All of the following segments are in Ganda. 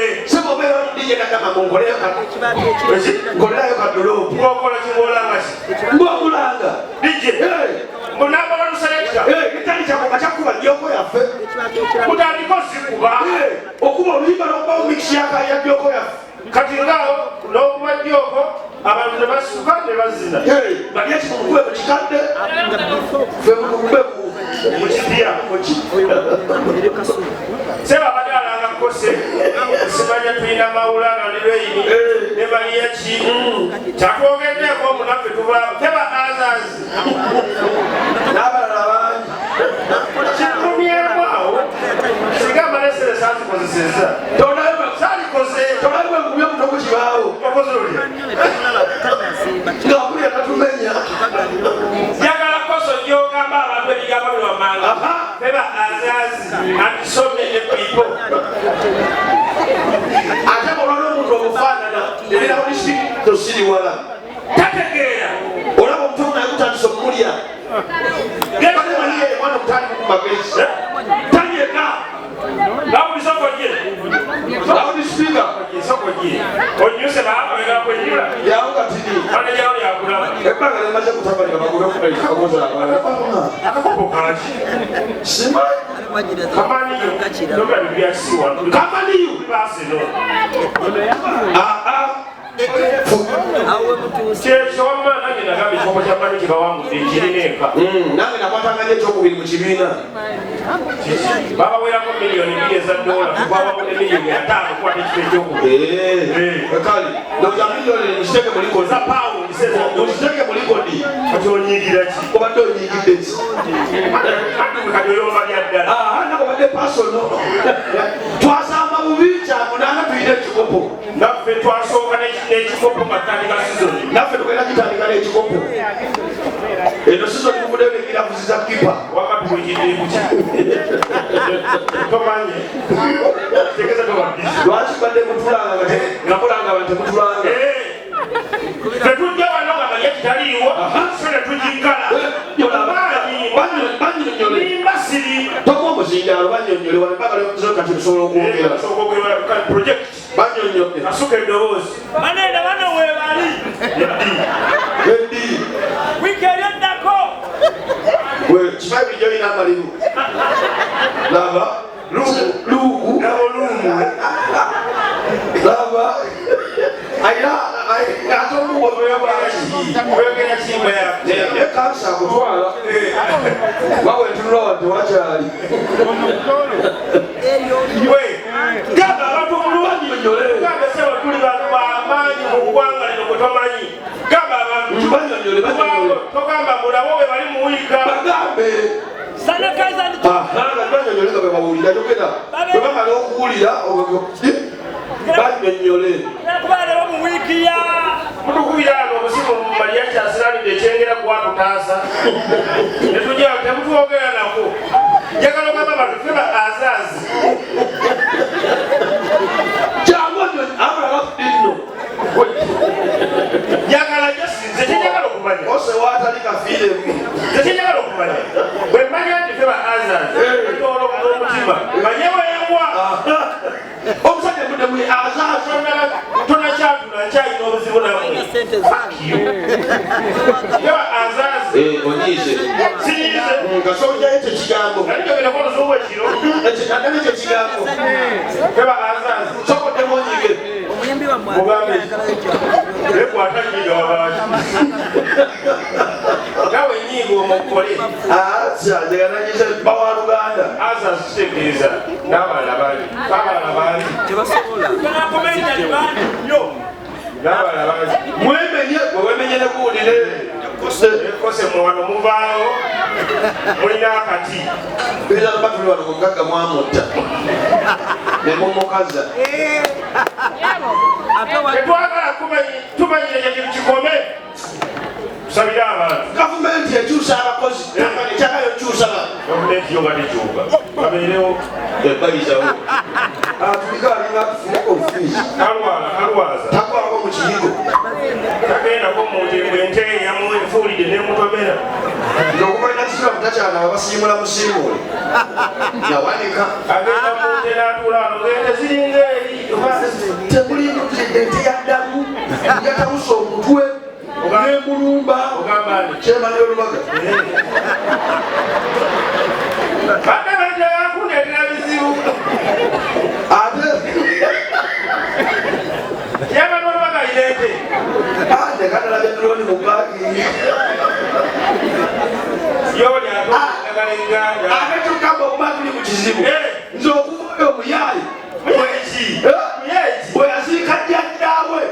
kube sebo bero DJ kama mongolea ngolea kadolo ngokola kimolanga mbulanga DJ munaba baluselekta kitali chako kachakuba byoko yafe kutaliko sikuba okuba oluyimba n'okuba omikisi ya byoko yafe kati ngaawo n'okuba byoko abantu ne basuka ne bazina bali ekikukube mu kikadde fe mukube mu kipya seba badalanga kose osimanya tulina mawulana ne lweyini ne baliyaki kyatwogeddeko omunaffe tuvaamu teba azazi n'abalala bangi kikumyemu awo singa amalesere saazikozeseza saalikoze tolaliwe ngumye mutoko kibaawo okoze olya ngakuli atatumenya njagala koso gyogamba abantu ebigambo byewamanga teba azazi atisome epipo ate olwala omuntu omufaanana ebirawo disitulikiti tosiriwala tategeera olaba omutomu naye kutandisa okumulya gemanimaniye mwana omutali mukumagezi tanyeka nawulisokoje lawudi sipiika sokoje onyuse baabagala kwenyula yawo katini manejalo yakulaba ebbanga lemaze kutabalika akakopo kaki sima kamaniyo nogabibyasiwa kamaniyo baseno kyekyo wamma nange nagamba ekikopo kyamani kibawangudde ekirineeka nange nakwatanganya ekyokubiri mu kibiina babawerako miliyoni 2 eza dola kubawagudde miliyoni 5 kukwata ekifo ekyokubiri kale ndoza miliyoni mukiteke mu likodi za pawundi mukiteke mu likodi kati onyigira ki obadde onyigidde ki kati oyomba lyaddala nakobadde pasono twasamba bubi kyamunanga tuyina ekikopo naffe twasooka n'ekikopo matandika sizoni naffe tugenda kitandika n'ekikopo eno sizoni muvuddeyo negiravuzi za kipa wakati wekidekuki tomanye tegeza tobabisi lwaki badde mutulanga nga mulanga bante mutulanga tetujja wano nga balya kitaliiwo so netugikala nimba siri toka omuzindaalo banyonyole wano bagala kati tusobola okwogera project banyonyole asuka eddoboozi banenda bano weebali eddi wiiki eryoddako kifayo bulijjo olina amalimu laba luuku laba ate omuwoyogera kimwe ekansa akutwala bawetunula wante wakyali gamba abantu mulubanyonyole sebo tuli bantu bamaanyi mu ggwanga lino gwe tomanyi gamba abantu togamba mulawo be bali muwiika bagambe banyonyole nga bwebawulira yogera bwebamala okuwulira banyonyole kubaleba mu wiiki ya mutukubira ano obusimu mumaliya kyasiranidde ekyengera kuwatutaasa netujja temutwogera nako njagala ogamba bantu feba azazi njagala jasinze kyenjagala okumanya osewatali kafiiremu kyenjagala okumanya bwe mmanya nti feba azazi etoolo n'omutima manye weewa omusajja mudemu azazi tonakyatula nkyayina obuzibu namwe feba azazi onyiize sinyize kasonjayo ekyo kigambo nalijogera koluzungu ekiro adani ekyo kigambo feba azazi sokoddemu onyige mugambe ekwata nyiga wabaki nawe nyiga omukole njegananyise bawa Luganda azazi kitegeeza n'abalala bali abalala bali n'abalala bali mwemenye bwewemenye nekuwulire ekose muwano muvaawo mulina akati biza batuli wano kugaga mwamutta nemumukaza tetwagala tumanyire kyekintu kikome tusabire abantu gavumenti ekyusa abakozi ekyakayo kyusa gavumenti yo nga tekyuka babeerewo ebalizawo atulika alinga tufune ofiisi kalwaza takwako mu kiyigo tagendako ente yamufuulidde nemutomera okubalina kisula mutakyana babasiimula musiimule yawanika agenda munte natuula ano ngente ziringa eri Tebuli ente yaddamu yatabusa omutwe n'emulumba kyemani olubaga ate bajakunetera bizibu ate yamani olubaga irete ate katalabya droni mu paaki yoli atagaleganda ate tukamba okuba tuli mu kizibu nze okuvayo omuyaayi bwe yaziika jjajjaawe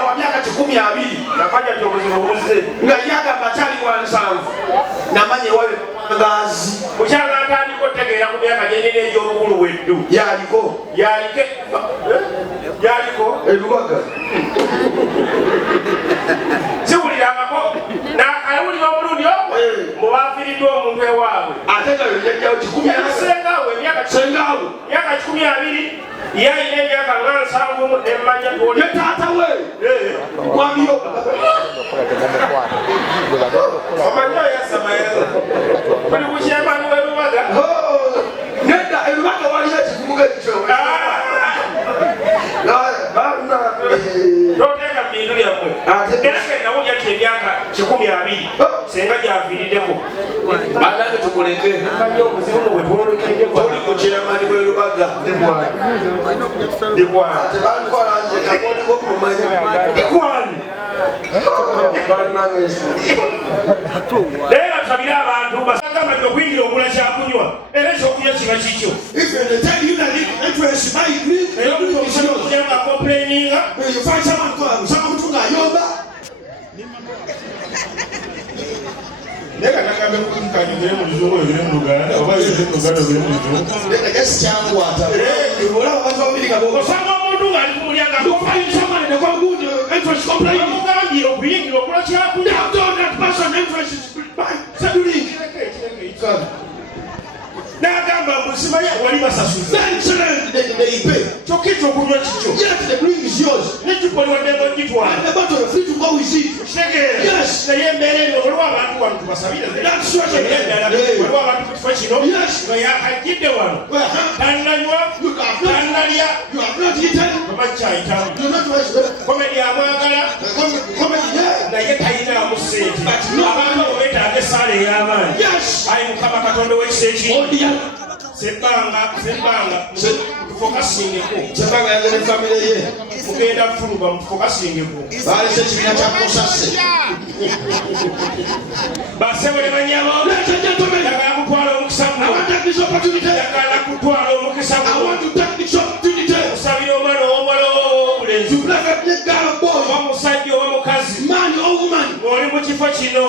awa myaka 12 nafanya kyobuzibu buze nga yagamba akyali wa 7 namanya ewabe ngaazi mukyala atandika otegeera ku myaka gyenene egy'obukulu weddu yaliko elubaga ziwulirangako nakawulira omulundi ogwo mubafiiriddwa omuntu ewaabwe ate nga yojjajjawo 10 myaka sengaawe 12 yayina emyaka nga 7 nemmanya ne taata we mwamiyo omanyi oyasamayeza tuli ku kyemani w'elubaga nedda elubaga waliyo ekivubuga ekyo toteeka mu bintu byammwe era kenawulya ti emyaka 12 senga gyaviiriddeko banange tukuleke manyi obuzibu mu bwetwolokeddeko oli ku kyemani w'elubaga tebankolanje kaboliko kumanya ikwani naye batusabire abantu basagambadde okuyingira okula kyakunywa era ekyokulya kiba kikyo era omutomusaokulya nga complaininga naye katagambe kukanyugire mu luzungu ebiri mu luganda oba ebiri mu luganda ebiri mu luzungu osanga omuntu ng'ali ku mulyango amugambye okuyingira okula kyakunywa n'agamba mbusimanya wali basasuza kyokka ekyokunywa kikyo nekikoliwaddemu ogitwala kitegeera naye embeera eno waliwo abantu wano tubasabire eddala waliwo abantu ku kifo kino nga yakajjidde wano tannanywa tannalya amakyayitamu komedi amwagala naye tayinaamu sente abantu abo beetaaga essaala ey'amaanyi ayi mukama katonda w'ekisa ekingi sebbanga tufokasingeko sebanga yagala efamire ye mugenda fuluba mutufokasingeko balese ekibiina kya musase basebole banyabo yagala kutwala omukisa yagala kutwala omukisa osabira omwana ow'omuwala ow'obulenzi oba musajja oba mukazi ng'oli mu kifo kino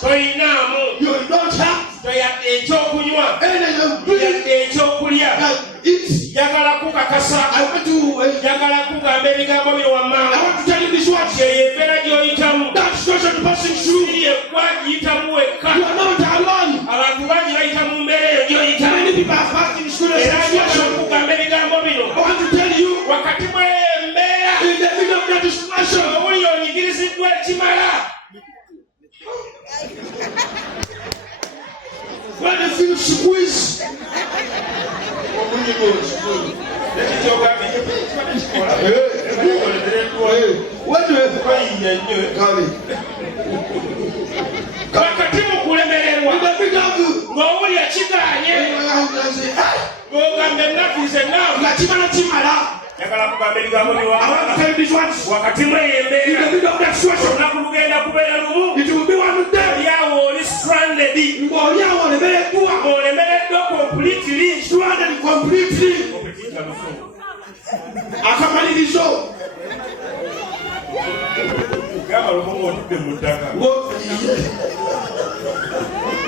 toyinaamu toyadde ekyokunywa yadde ekyokulya yagala kukakasaako yagala kugamba ebigambo bino wammanga yeyo embeera gy'oyitamu ye gwagiyitamu wekka abantu bangi bayita mu mbeera eyo gy'oyitamu era yagala kugamba ebigambo bino wakati mw'embeera owuli onyigiriziddwa ekimala When they feel squeeze, wakati mukulemererwa ng'owulya kiganye ng'ogamba ennaku ze ennaku nga kimala kimala. yagala kugamba ebigambo wakati mweyembeera olunaku lugenda kubeera lumu olyawo oli stranded ng'olyawo olemereddwa ng'olemereddwa completely stranded completely. Akamalirizo gamba lumu ng'otudde mu ddaka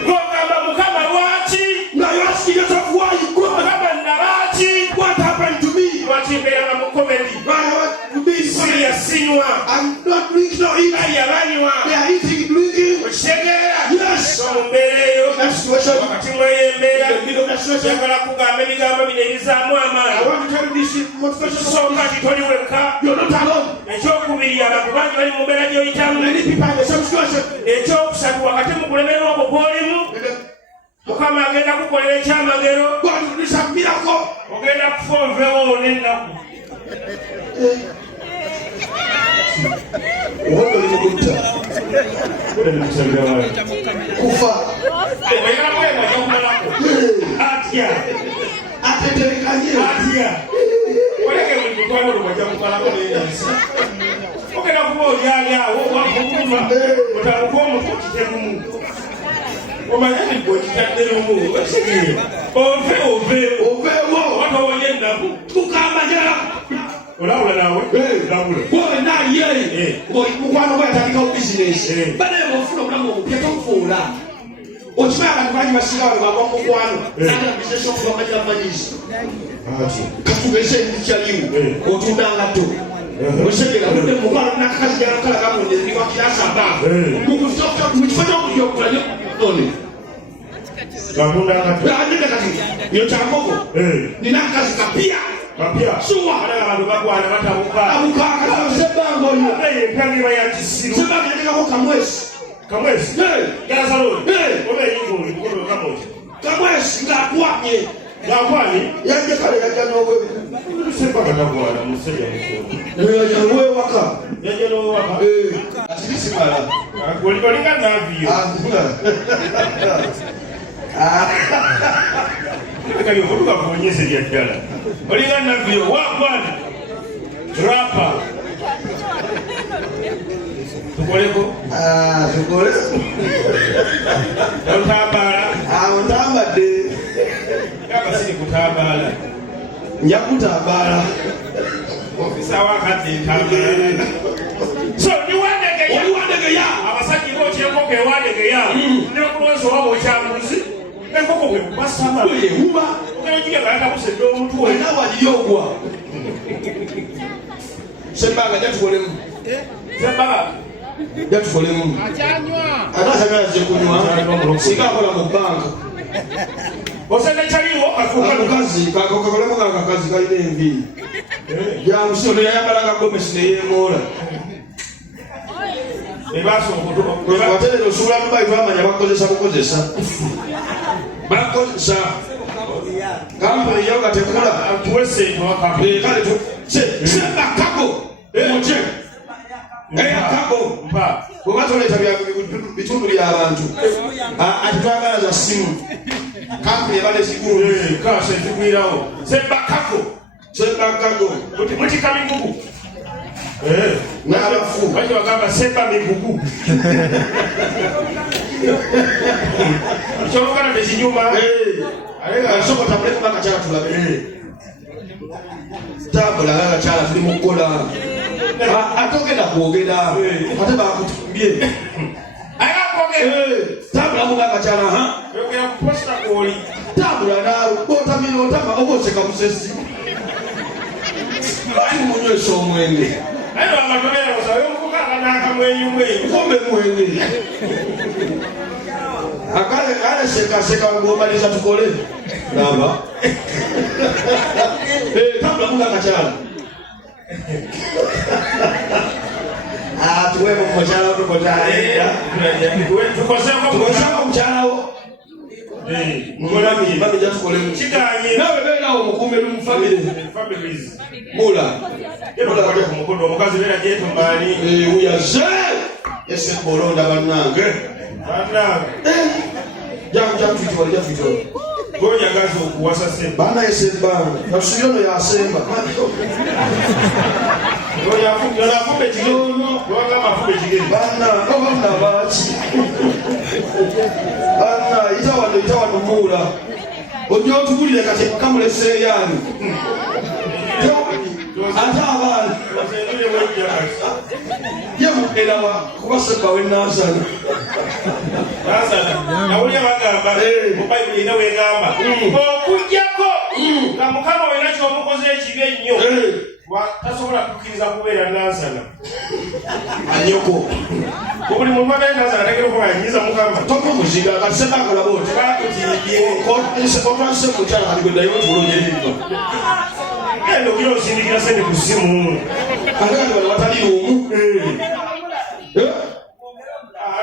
ng'ogamba mukama lwaki nga you ask yourself why you go. mukama nalaki What happened to me? lwaki mbeera nga mu comedy Why I want to be siri yasinywa I'm not drinking or eating. bali abanywa They are eating, drinking. okitegeera Yes. so mu mbeera eyo That situation. wakati mweyembeera In the middle of that situation. yagala kugamba ebigambo bino ebizaamu I amaanyi want to tell you this motivation. so kati toli wekka You're not alone. ekyokubiri abantu bangi bali mu mbeera gy'oyitamu Many people are in the same situation. ekyokusatu wakati mu kulemererwa okwo gw'olimu mukama agenda kukolera ekyamagero God will do some miracle. ogenda kufa oveewo n'ennaku Uhondo limekuta. Kufa. Atia. Atetelekanye. Atia. Waleke mlikuwa ndo kwa jambo la kwa okay, na kubo ya wakuma utakuwa mtukitemu omanyani bwekitadde mu wasiye ove wano wonyenda tukambajala olawula nawe labula wowe naye mukwano gwe atandika business bale bofuna obulamu obupya tofuula okimanya abantu bangi basigawe bagwa mukwano nagala business okubamanyira manyisi katugese ekyaliwo otundanga to Oshegera bude mukwano nakakazi yakala kamunde ni kwa kiasa ba mukusoka mukifanya okuyo kulanye none bakunda ngati ndeka kati yo chamoko nina kazi kapia suwa ala abantu bakwana batabuka abuka kala sebango yo kandi bayakisiru sebango ndeka ko kamwesi gala saloni obe yingo ngolo kamwesi ngakwanye yaje kale yaje nowe sebango ngakwana museja wewe waka yaje no waka atilisi mala kulinga navio kali kutoka kuonyesha ya dala kulinga navio wakwana rapa tukoleko utabala utabade kama sisi kutabala nyakutabala ofisa wakati tabala so ni wadege ya abasaki ko cheko ke wadege ya ne kulozo wabo chamuzi enkoko kwe basama we huma ukajiga baada kusendo omuntu we nawa yogwa sembaga jatukolemu jatukolemu atashagala zekunywa sikakola mu banka osende chaliwo akazi kakolemu kakazi kalina envi yamusolo yayambalaga gomesi neyemola ebaso okutuba waterera osubula tubayi twamanya bakozesa kampani yawo gatekula kale sebakago oje eyakago bwebatoleta bitundu by'abantu ati twagala za simu kampani ebale zigulu kase zigwirawo sebakago mutika migugu n'abafu bajja bagamba semba migugu kyolugana tekinyuma sokota muleke bakakyala tulabe tabula bakakyala tuli mu kukola ate ogenda kwogera ate bakutumbye tabula mu bakakyala tabula naawe otamira otama oba oseka musesi bali munywesa omwenge kombe mwenge akale seka ngomaliza tukole namba tabula mu bakakyala tuwe mu mukyala tukotaalera tukoseko mukyalawo Mwanami mami jatukole chikanye nawe berawo mukume mu families mula yero kwa kumukondo omukazi bera jeto mbali uyaze ese bolonda banange jamu twitwa gonya gazo okuwasa semba bana esemba nasuyono ya semba gonya afumbe kigono gonya afumbe kigeni bana bachi bana itawano mula ojo tubulire kati kamulese yani ata abana yemu elawa kubasemba wenazana nawulya bagamba mu Bayibuli ina wegamba okujjako nga Mukama wena ky'omukoze ekibi ennyo tasobola kukkiriza kubeera nansana anyoko buli muntu abeera nansana ategera okuba anyiza Mukama toko muziga kati sebakola booti otwase mukyala kati gwendayo tulonyerirwa genda ogira osindikira sente ku ssimu ate kati bano batali omu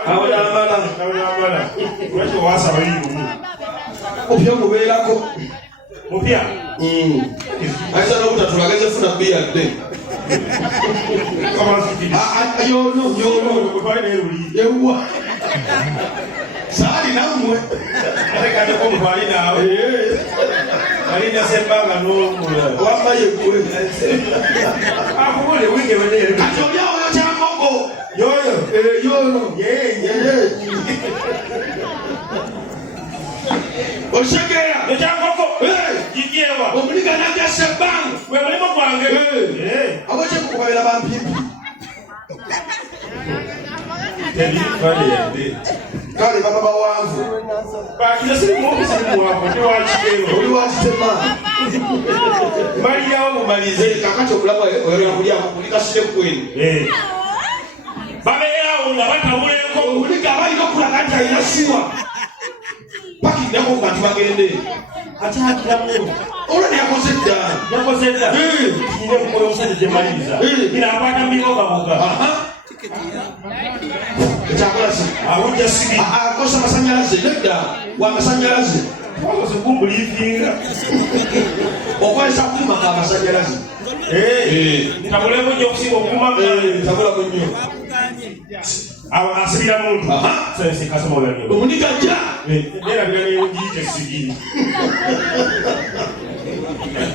abonamala lwaki owasa bali lumu opya mubeerako mupya ayinza n'obutatulageze funa bbiya dde Yo Sali namwe. Aleka to kumfali nawe. Alina sembanga no mula. Wamba yekwe. Akubole winge wenyewe. Atobya oyo kyamoko. Yoyo. Yoyo. Oshegera. Ekyakoko. Jijewa. Omuliga nanga sebang. We mulimo kwange. Aboche kukubabira bampipi. Teli fali yende. Kale baba bawanvu. Bakira siri mu wako ndi wachikero. Oli wachitema. Mali yawo mumalize. Kakacho kulaba oyo kulya kulika sile kwenu. Babeera nga batawuleko. Omuliga abalina okulaganja inasiwa. Paki ndako bantu bagende. Ate hakiramu. Olwo yakoze dda. Yakoze dda. Nyine mukoyo omusajja gye maliriza. Nyina akwata mbiko kabuga. Ekyakolasi. Awujja sibi. Akosa amasanyalaze nedda. W'amasanyalaze. Wakoze kumbuliivinga. Okozesa kumaka amasanyalaze. Tabuleko nnyo okusinga okumaka. Tabulako nnyo. Asibira muntu. Sese kasoma obyanyo. Omuliga jja. Era byane yogiyite sigiri.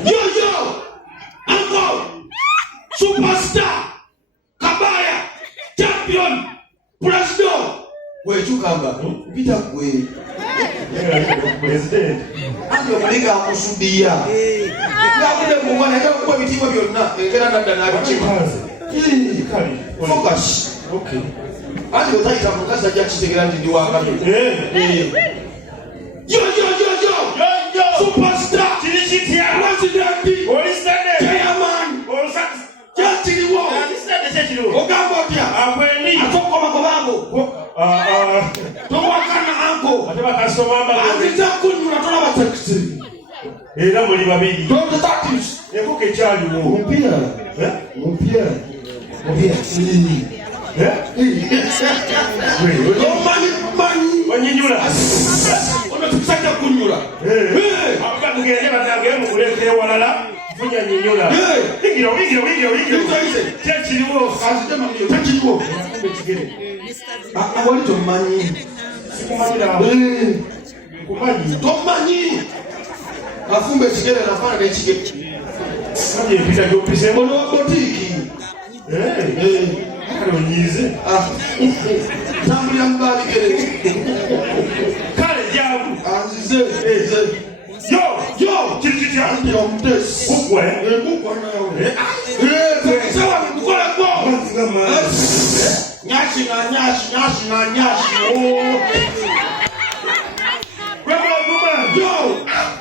Yo! Uncle! Superstar! Kabaya! Champion! President! Wechukamba, mpita kwe. President. Anyo muliga akusudia. Ngakude mwana ndio kwa bitimwa byonna engera nadda nabikimaze. Focus. Okay. Anyo taita mukaza ajja kitegera ndi wakabi. Yo! Superstar! Kirishitya. President! Olistande. Chairman! Olusax. Kyatiriwo! Olistande kyekiriwo. Ogamba otya? Akweni. Atokoma kubango. Towakana anko. Ate bakasoma mbago. Anzita kunyura tolaba taxi. Era muli babiri. Don't the taxis. Enkoko ekyaliwo. Mupira. Mupira. Mani. Wanyinyula. Ono tukusajja kunyura. Abagugende batange mukulekere walala. Funya nyinyula. Wigira. Kyekiriwo. Azitema myo tekiriwo. Awali tomanyi. Sikumanyira. Kumanyi. Tomanyi. Afumbe ekigere nafana n'ekigere. Kanje mpita gy'opisemu. Ono wa botiki. Kale onyiize. Tambulira mu baabigere. Kale jabu. Anzize. Yo! Kiri kitya? Andira omutesi. Kukwe. Kukwe nawe. Sawa mukole kwa. Nyashi. Kwema guma. Yo!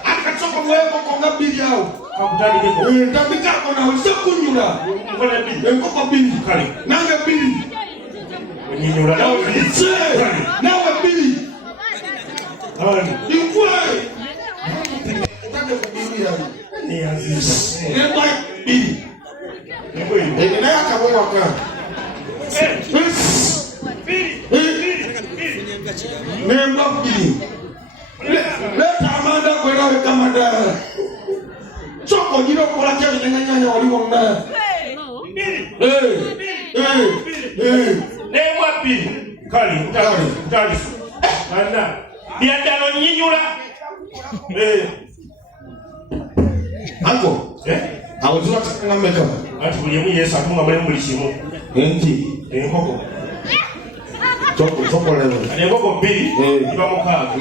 Akatoka mweko konga bili yao. Kakutandikeko. Tambikako nawe sekunyula. Mukole bi. Enkoko bili. Kale. Nange bili. Onyinyula nawe bi. Nawe bili. Ani. Ikwe. Utande kubilia. Ni aziz. Nemba bili. Nikwe. Naye akabwe waka. Nemba bili. Leta amanda kwelawe kamanda. Choko jiro kola kya nyanya wali wonna. Nemwa bili. Kale, utali. Ana. Byandalo nyinyula. Anko. Awuzwa ngameka. Ati buli emu Yesu atunga buli kimu. Enti. Enkoko. Choko leo. Enkoko bbiri iba mukaaga.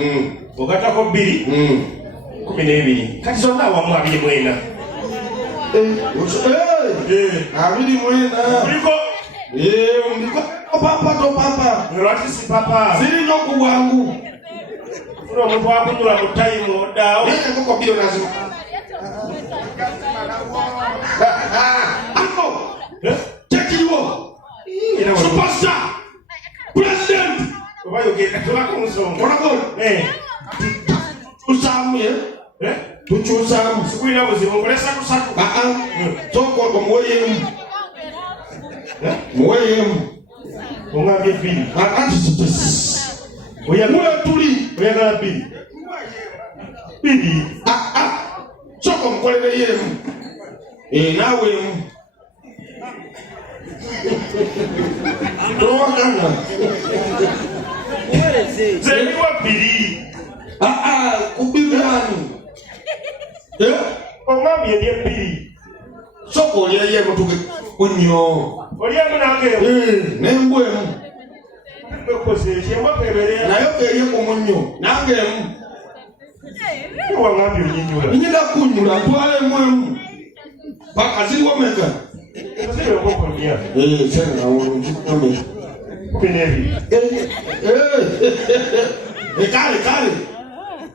Ogatako bbiri 12. Kati zonna awamu 24. Abiri mwena. Kuliko papa. lwaki si papa. Zirina okubwangu. Funa omuntu akunyula mu tayimu oddaawo. Naye enkoko bbiri onazimu. Anko. Tekiriwo. Superstar. President. Oba yogenda tebako musonga. Olagolo. Tukyusamu tukyusamu. Sikulina buzibu nkole sakusatu. Toko omuweyeemu. Muweyeemu. Ongambye bbiri. Oyagala bbiri. Bbiri. Soko mukolere yeemu. Naawe emu. Towakana. Zeliwa biri. Kubirani. Omwami yali biri. Soko yeye mutuge kunyo. Oliya munange. Nembwemu. Bekose chemba keberea. Nayo keye kumunyo. Nangemu. Wangambye onyinyula. Nyinda kunyula twale mwemu. Paka ziliwo meka. Ziliwo koko ndia. Sena wonji kome. Kunebi. Kale.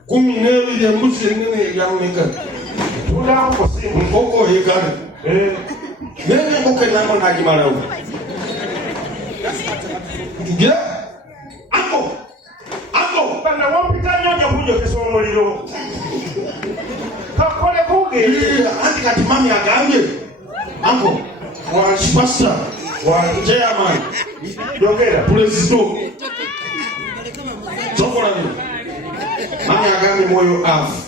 Kuminebi ya mbuzi nene ya meka. Tula ko simu. Koko kale. Nene koke namo najimalawo. Nge? Ako. Kana wampita nyonya kunyo keso muliro. Kakole kuge. Anti kati mami agambye. Ako. Wa spasta. Wa chairman. Yongera. President. Chokola ni. Mami agambye moyo afu.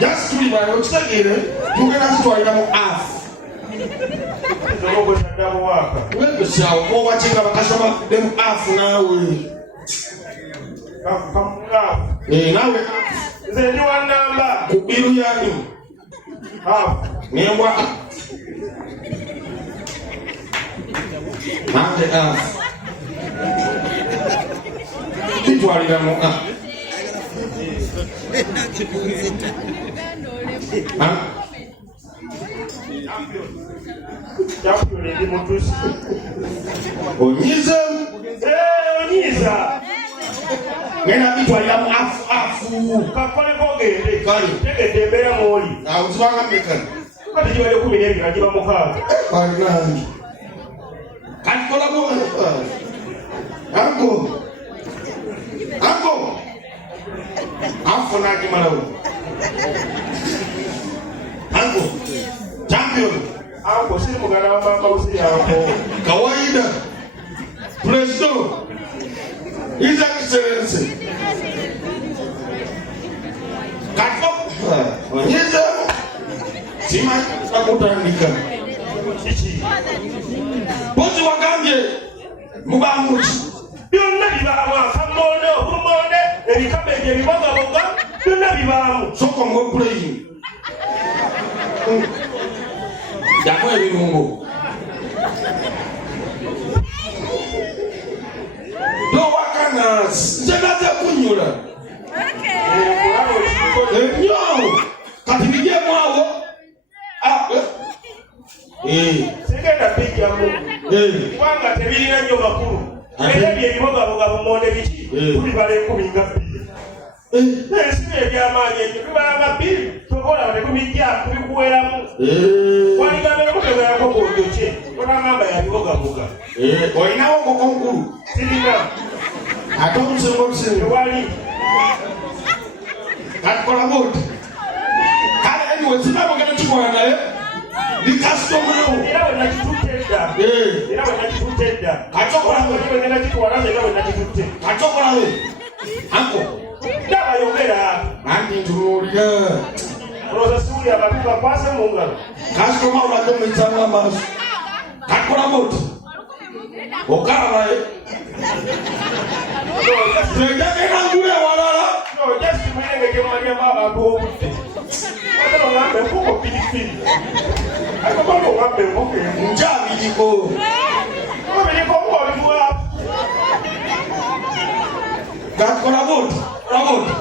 Just tuli bana okitegere. Tugenda sitwalira mu afu. Zogo shadamu waka. Wewe sawa ko wachenga bakasoma dem afu nawe. Kamuka. Nawe Nze ndi wanamba. Kubiru yani. Nembwa. Nande afu. Kitwalira mu afu. Champion ndi mutusi. Onyiza. Onyiza. Ngena bitwalira mu afu. Kakole kogende. Kale. Tegede mbera moli. Uzibanga meka. Kati jiwale 12 ajiba mukaaga. Kale. Kankola mo. Anko. Afu na kimalawo. Anko. Champion. Anko siri mugana wa mama usiri anko. Kawaida. President. His Excellency. Kako. Onyiza. Sima akutandika. Chichi. Bozi wagambye. Mubamuchi. Byonna bibaamu akamonde ebikabeje ebibogaboga byonna bibaamu. Soko ngo playing. Yako ebirungo. Do wakana nzenaze kunyula. Nyo. Katibije mwawo. Segenda bijamu. Wanga tebirina nnyo makulu. Ebyo ebibogaboga bumonde biki. Kubibala 10 nga 2. Esimu ebyamaanyi ekyo bibala 2. Tokola batekubijja kubikuweramu. Waligambira kutegeerako bw'ojokye. Onagamba yabibogaboga. Olinawo koko nkulu. Sirina. Ate omusengo. Tewali. Kakola boti. Kale anyway sinabo gana tukola naye. Ni customer. Era we nakitutte edda. Era we nakitutte edda. Kacokola we nakitwala era we nakitutte. Kacokola we. Anko. Daba yogera. Anti ntuulira. Roza suli abantu bakwase mu ngalo. Customer ulatomitsanga maaso. Kakola boti. Okala ye. Tegekera ngule walala. No, just mwelenge Maria baba ko. Ado ngambe kuko pilipili. Ako bado ngambe kuko. Njabi diko. Ko biliko ko biwa. Kakola boti. Raboti.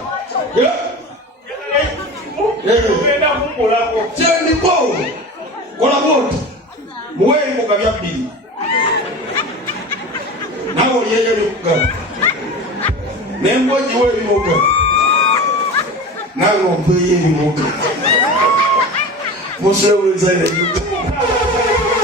Ugenda kumulako. Sendiko. Kola boti. Muwe mboga bya bili. Nawo yeye bikuga. Nemboji we bimoga. Nawo mpe ye bimoga. Mose we zaire.